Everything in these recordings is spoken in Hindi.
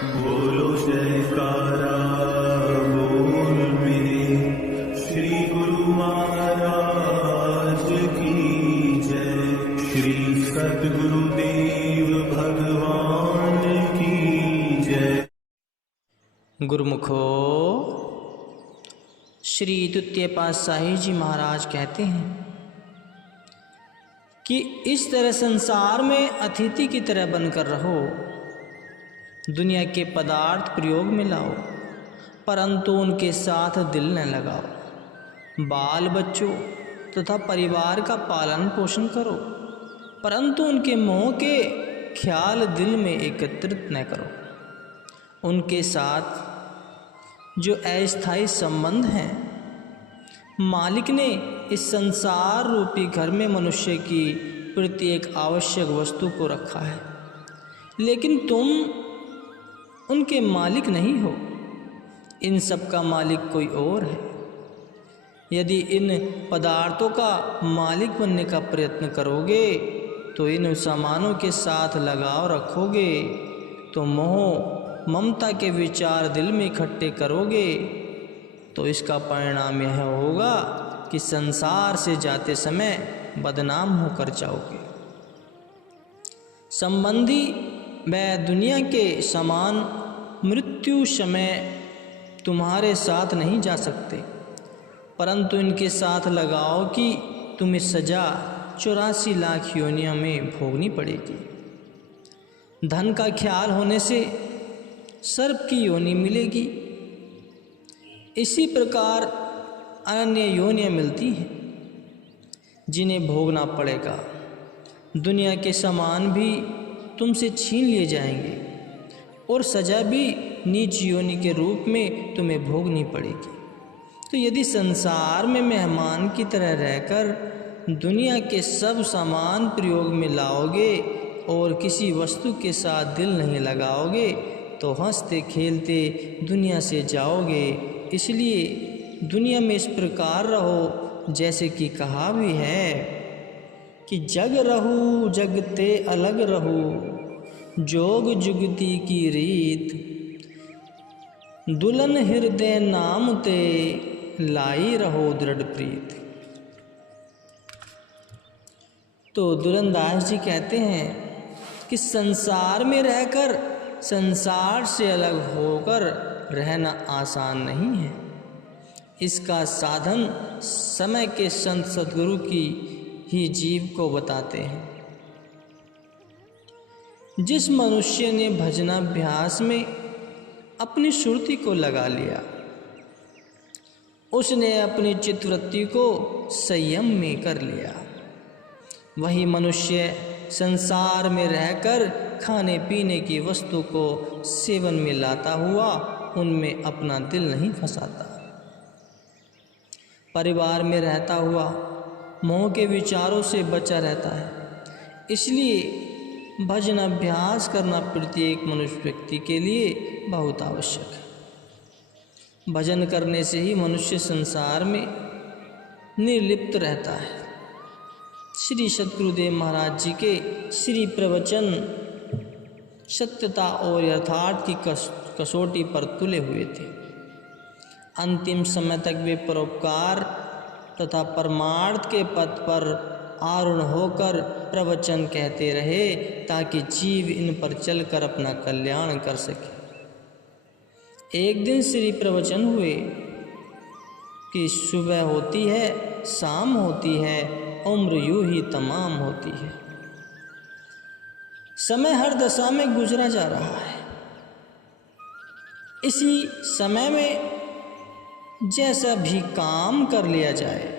बोलो जयकारा बोल मेरे श्री गुरु महाराज की जय। श्री सद्गुरुदेव भगवान की जय। गुरुमुखो, श्री द्वितीय पातशाही जी महाराज कहते हैं कि इस तरह संसार में अतिथि की तरह बनकर रहो। दुनिया के पदार्थ प्रयोग में लाओ, परंतु उनके साथ दिल न लगाओ। बाल बच्चों तथा परिवार का पालन पोषण करो, परंतु उनके मोह के ख्याल दिल में एकत्रित न करो। उनके साथ जो अस्थायी संबंध हैं, मालिक ने इस संसार रूपी घर में मनुष्य की प्रत्येक आवश्यक वस्तु को रखा है, लेकिन तुम उनके मालिक नहीं हो। इन सब का मालिक कोई और है। यदि इन पदार्थों का मालिक बनने का प्रयत्न करोगे तो इन सामानों के साथ लगाव रखोगे, तो मोह ममता के विचार दिल में इकट्ठे करोगे, तो इसका परिणाम यह होगा कि संसार से जाते समय बदनाम होकर जाओगे। संबंधी व दुनिया के समान मृत्यु समय तुम्हारे साथ नहीं जा सकते, परंतु इनके साथ लगाओ कि तुम्हें सजा 84 लाख योनियों में भोगनी पड़ेगी। धन का ख्याल होने से सर्प की योनि मिलेगी। इसी प्रकार अन्य योनियाँ मिलती हैं जिन्हें भोगना पड़ेगा। दुनिया के सामान भी तुमसे छीन लिए जाएंगे और सजा भी नीच योनि के रूप में तुम्हें भोगनी पड़ेगी। तो यदि संसार में मेहमान की तरह रहकर दुनिया के सब सामान प्रयोग में लाओगे और किसी वस्तु के साथ दिल नहीं लगाओगे, तो हंसते खेलते दुनिया से जाओगे। इसलिए दुनिया में इस प्रकार रहो जैसे कि कहा भी है कि जग रहू जगते अलग रहू, जोग जुगती की रीत, दुल्हन हृदय नाम ते लाई रहो दृढ़ प्रीत। तो दुरंदास जी कहते हैं कि संसार में रहकर संसार से अलग होकर रहना आसान नहीं है। इसका साधन समय के संत सद्गुरु की ही जीव को बताते हैं। जिस मनुष्य ने भजनाभ्यास में अपनी सुरति को लगा लिया, उसने अपनी चित्तवृत्ति को संयम में कर लिया। वही मनुष्य संसार में रहकर खाने पीने की वस्तु को सेवन में लाता हुआ उनमें अपना दिल नहीं फंसाता। परिवार में रहता हुआ मोह के विचारों से बचा रहता है। इसलिए भजन अभ्यास करना प्रत्येक मनुष्य व्यक्ति के लिए बहुत आवश्यक है। भजन करने से ही मनुष्य संसार में निर्लिप्त रहता है। श्री सद्गुरुदेव महाराज जी के श्री प्रवचन सत्यता और यथार्थ की कसौटी पर तुले हुए थे। अंतिम समय तक वे परोपकार तथा परमार्थ के पथ पर आरूढ़ होकर प्रवचन कहते रहे, ताकि जीव इन पर चलकर अपना कल्याण कर सके। एक दिन श्री प्रवचन हुए कि सुबह होती है, शाम होती है, उम्र यूं ही तमाम होती है। समय हर दशा में गुजरा जा रहा है। इसी समय में जैसा भी काम कर लिया जाए,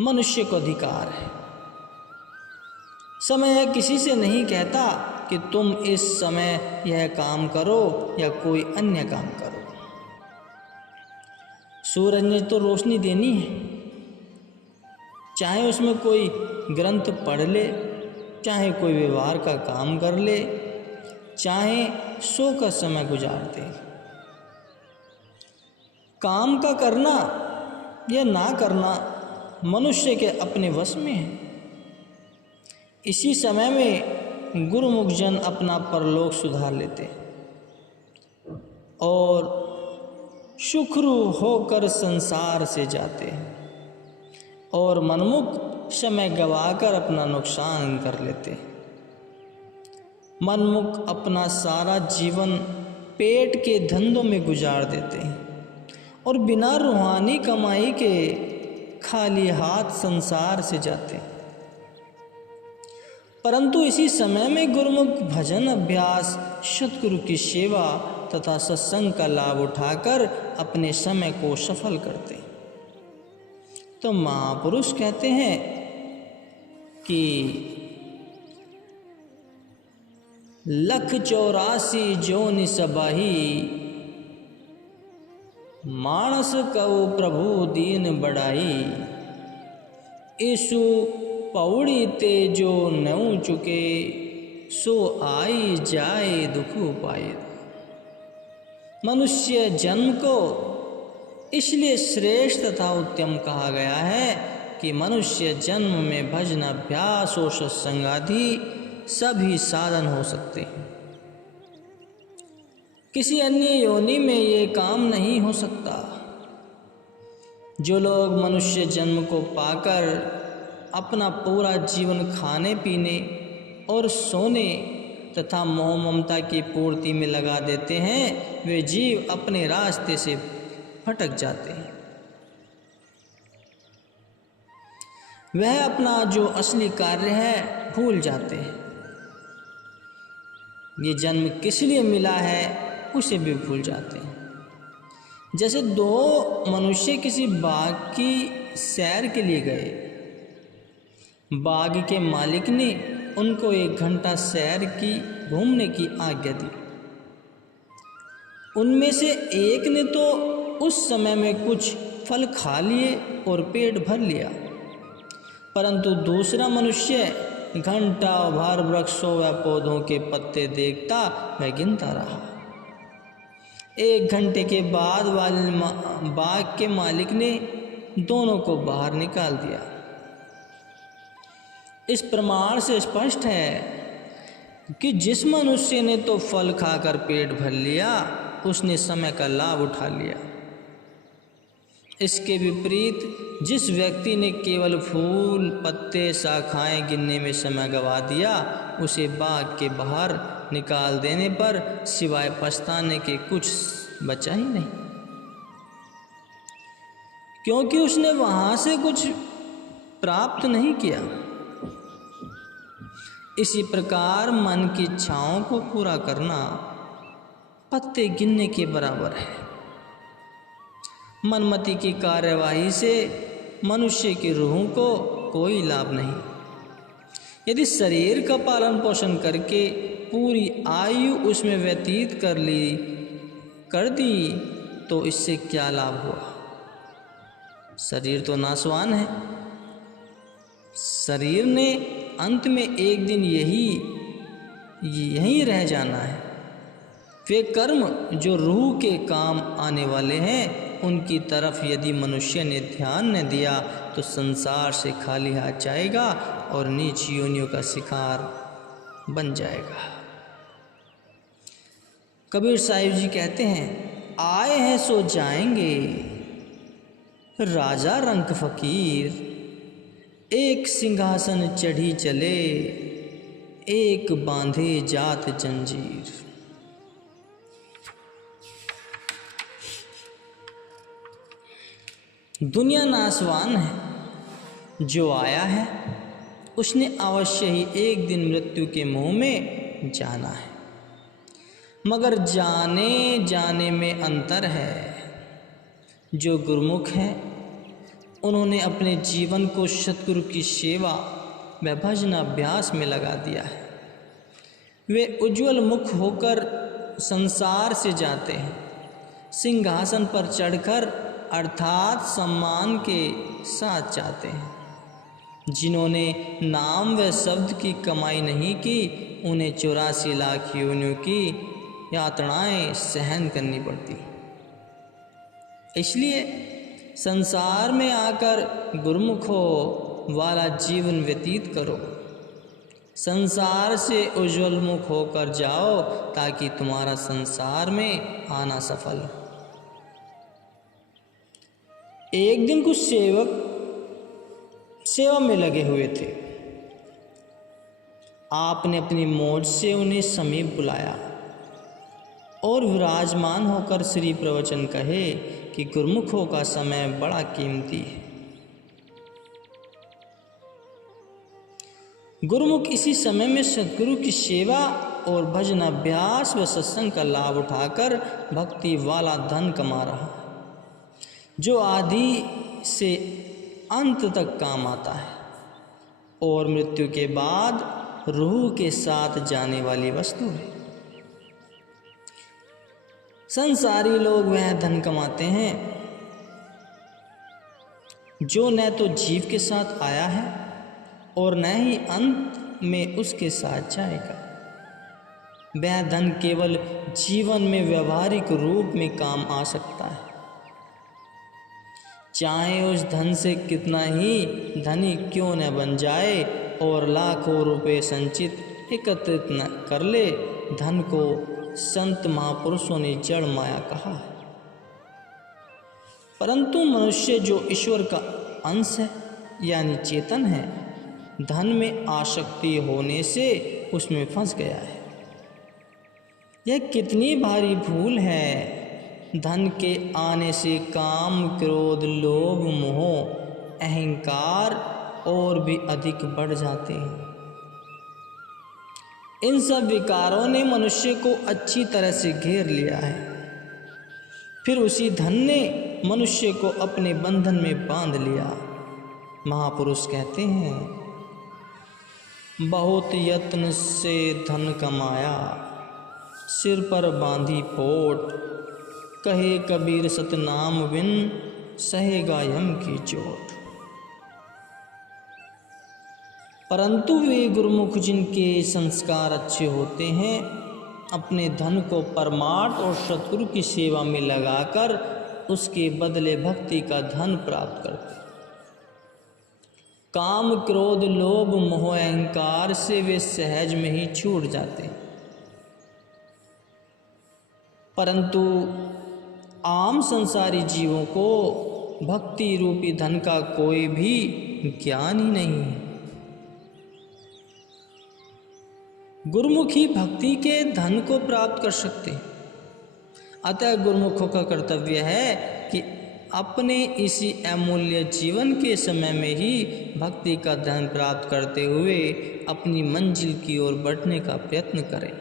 मनुष्य को अधिकार है। समय किसी से नहीं कहता कि तुम इस समय यह काम करो या कोई अन्य काम करो। सूरज ने तो रोशनी देनी है, चाहे उसमें कोई ग्रंथ पढ़ ले, चाहे कोई व्यवहार का काम कर ले, चाहे सो का समय गुजार दे। काम का करना या ना करना मनुष्य के अपने वश में है। इसी समय में गुरुमुख जन अपना परलोक सुधार लेते हैं। और शुक्रू होकर संसार से जाते हैं और मनमुख समय गवाकर अपना नुकसान कर लेते हैं। मनमुख अपना सारा जीवन पेट के धंधों में गुजार देते हैं और बिना रूहानी कमाई के खाली हाथ संसार से जाते हैं। परंतु इसी समय में गुरुमुख भजन अभ्यास, सद्गुरु की सेवा तथा सत्संग का लाभ उठाकर अपने समय को सफल करते हैं। तो महापुरुष कहते हैं कि 184 जोनि सबाही, मानस कहो प्रभु दीन बढ़ाई, ईसु पौड़ी ते जो नऊ चुके, सो आई जाए दुख पाए। मनुष्य जन्म को इसलिए श्रेष्ठ तथा उत्तम कहा गया है कि मनुष्य जन्म में भजन अभ्यास और सत्संग आदि सभी साधन हो सकते हैं। किसी अन्य योनि में ये काम नहीं हो सकता। जो लोग मनुष्य जन्म को पाकर अपना पूरा जीवन खाने पीने और सोने तथा मोह ममता की पूर्ति में लगा देते हैं, वे जीव अपने रास्ते से भटक जाते हैं। वह अपना जो असली कार्य है भूल जाते हैं। ये जन्म किस लिए मिला है उसे भी भूल जाते हैं। जैसे दो मनुष्य किसी बाग की सैर के लिए गए। बाग के मालिक ने उनको 1 घंटा सैर की घूमने की आज्ञा दी। उनमें से एक ने तो उस समय में कुछ फल खा लिए और पेट भर लिया, परंतु दूसरा मनुष्य घंटा भर वृक्षों व पौधों के पत्ते देखता व गिनता रहा। 1 घंटे के बाद बाग के मालिक ने दोनों को बाहर निकाल दिया। इस प्रमाण से स्पष्ट है कि जिस मनुष्य ने तो फल खाकर पेट भर लिया, उसने समय का लाभ उठा लिया। इसके विपरीत जिस व्यक्ति ने केवल फूल पत्ते शाखाएं गिनने में समय गंवा दिया, उसे बाग के बाहर निकाल देने पर सिवाय पछताने के कुछ बचा ही नहीं, क्योंकि उसने वहां से कुछ प्राप्त नहीं किया। इसी प्रकार मन की इच्छाओं को पूरा करना पत्ते गिनने के बराबर है। मनमति की कार्यवाही से मनुष्य की रूह को कोई लाभ नहीं। यदि शरीर का पालन पोषण करके पूरी आयु उसमें व्यतीत कर दी तो इससे क्या लाभ हुआ? शरीर तो नाशवान है। शरीर ने अंत में एक दिन यहीं रह जाना है। वे कर्म जो रूह के काम आने वाले हैं, उनकी तरफ यदि मनुष्य ने ध्यान न दिया तो संसार से खाली हाथ जाएगा और नीच योनियों का शिकार बन जाएगा। कबीर साहिब जी कहते हैं, आए हैं सो जाएंगे, राजा रंक फकीर, एक सिंहासन चढ़ी चले, एक बांधे जात जंजीर। दुनिया नाशवान है। जो आया है उसने अवश्य ही एक दिन मृत्यु के मुंह में जाना है, मगर जाने जाने में अंतर है। जो गुरुमुख हैं उन्होंने अपने जीवन को सद्गुरु की सेवा व भजन अभ्यास में लगा दिया है। वे उज्ज्वल मुख होकर संसार से जाते हैं, सिंहासन पर चढ़कर अर्थात सम्मान के साथ जाते हैं। जिन्होंने नाम व शब्द की कमाई नहीं की, उन्हें 84 लाख योनियों की यातनाएं सहन करनी पड़ती। इसलिए संसार में आकर गुरुमुखों वाला जीवन व्यतीत करो। संसार से उज्ज्वल मुख होकर जाओ ताकि तुम्हारा संसार में आना सफल हो। एक दिन कुछ सेवक सेवा में लगे हुए थे। आपने अपनी मौज से उन्हें समीप बुलाया और विराजमान होकर श्री प्रवचन कहे कि गुरुमुखों का समय बड़ा कीमती है। गुरुमुख इसी समय में सद्गुरु की सेवा और भजन अभ्यास व सत्संग का लाभ उठाकर भक्ति वाला धन कमा रहा है जो आदि से अंत तक काम आता है और मृत्यु के बाद रूह के साथ जाने वाली वस्तु है। संसारी लोग वह धन कमाते हैं जो न तो जीव के साथ आया है और न ही अंत में उसके साथ जाएगा। वह धन केवल जीवन में व्यवहारिक रूप में काम आ सकता है, चाहे उस धन से कितना ही धनी क्यों न बन जाए और लाखों रुपए संचित एकत्रित न कर ले। धन को संत महापुरुषों ने जड़ माया कहा है, परंतु मनुष्य जो ईश्वर का अंश है यानी चेतन है, धन में आसक्ति होने से उसमें फंस गया है। यह कितनी भारी भूल है। धन के आने से काम, क्रोध, लोभ, मोह, अहंकार और भी अधिक बढ़ जाते हैं। इन सब विकारों ने मनुष्य को अच्छी तरह से घेर लिया है। फिर उसी धन ने मनुष्य को अपने बंधन में बांध लिया। महापुरुष कहते हैं, बहुत यत्न से धन कमाया, सिर पर बांधी पोट, कहे कबीर सतनाम बिन सहेगा यम की चोट। परंतु वे गुरुमुख जिनके संस्कार अच्छे होते हैं अपने धन को परमार्थ और सद्गुरु की सेवा में लगाकर उसके बदले भक्ति का धन प्राप्त करते। काम, क्रोध, लोभ, मोह, अहंकार से वे सहज में ही छूट जाते हैं। परंतु आम संसारी जीवों को भक्ति रूपी धन का कोई भी ज्ञान ही नहीं है। गुरुमुख ही भक्ति के धन को प्राप्त कर सकते हैं। अतः गुरुमुखों का कर्तव्य है कि अपने इसी अमूल्य जीवन के समय में ही भक्ति का धन प्राप्त करते हुए अपनी मंजिल की ओर बढ़ने का प्रयत्न करें।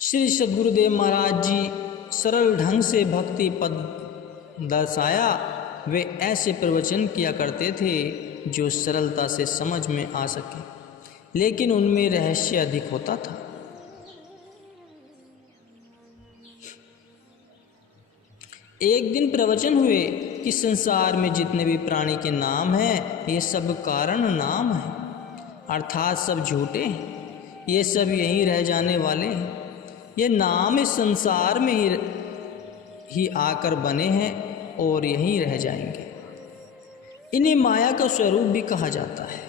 श्री सद्गुरुदेव महाराज जी सरल ढंग से भक्ति पद दर्शाया। वे ऐसे प्रवचन किया करते थे जो सरलता से समझ में आ सके, लेकिन उनमें रहस्य अधिक होता था। एक दिन प्रवचन हुए कि संसार में जितने भी प्राणी के नाम हैं ये सब कारण नाम हैं, अर्थात सब झूठे हैं, ये सब यहीं रह जाने वाले हैं। ये नाम इस संसार में ही आकर बने हैं और यहीं रह जाएंगे। इन्हें माया का स्वरूप भी कहा जाता है।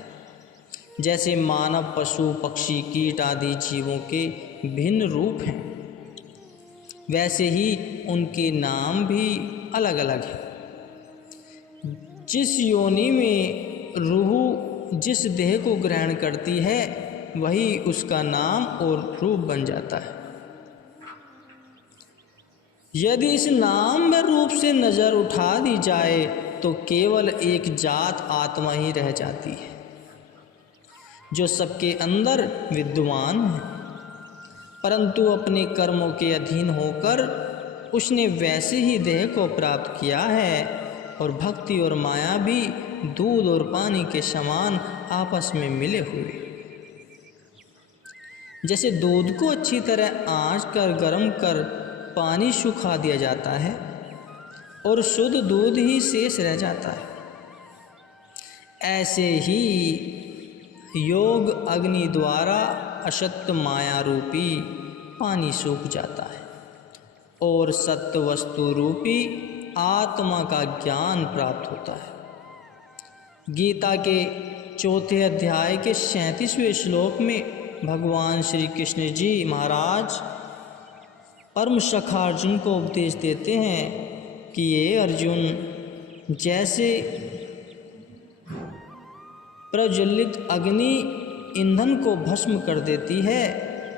जैसे मानव, पशु, पक्षी, कीट आदि जीवों के भिन्न रूप हैं, वैसे ही उनके नाम भी अलग अलग हैं। जिस योनि में रूह जिस देह को ग्रहण करती है वही उसका नाम और रूप बन जाता है। यदि इस नाम व रूप से नज़र उठा दी जाए तो केवल एक जात आत्मा ही रह जाती है जो सबके अंदर विद्यमान है, परंतु अपने कर्मों के अधीन होकर उसने वैसे ही देह को प्राप्त किया है। और भक्ति और माया भी दूध और पानी के समान आपस में मिले हुए। जैसे दूध को अच्छी तरह आंच कर गर्म कर पानी सुखा दिया जाता है और शुद्ध दूध ही शेष रह जाता है, ऐसे ही योग अग्नि द्वारा असत्य माया रूपी पानी सूख जाता है और सत्य वस्तु रूपी आत्मा का ज्ञान प्राप्त होता है। गीता के चौथे अध्याय के 37वें श्लोक में भगवान श्री कृष्ण जी महाराज परम सखा अर्जुन को उपदेश देते हैं कि ये अर्जुन, जैसे प्रज्वलित अग्नि ईंधन को भस्म कर देती है,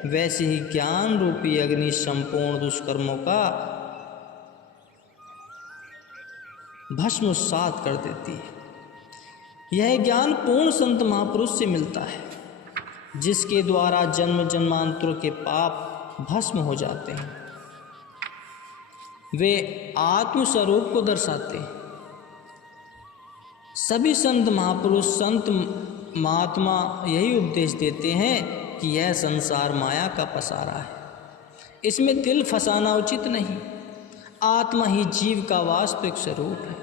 वैसे ही ज्ञान रूपी अग्नि संपूर्ण दुष्कर्मों का भस्मसात कर देती है। यह ज्ञान पूर्ण संत महापुरुष से मिलता है, जिसके द्वारा जन्म जन्मांतरों के पाप भस्म हो जाते हैं। वे आत्म स्वरूप को दर्शाते हैं। सभी संत महापुरुष, संत महात्मा यही उपदेश देते हैं कि यह संसार माया का पसारा है, इसमें दिल फंसाना उचित नहीं। आत्मा ही जीव का वास्तविक स्वरूप है।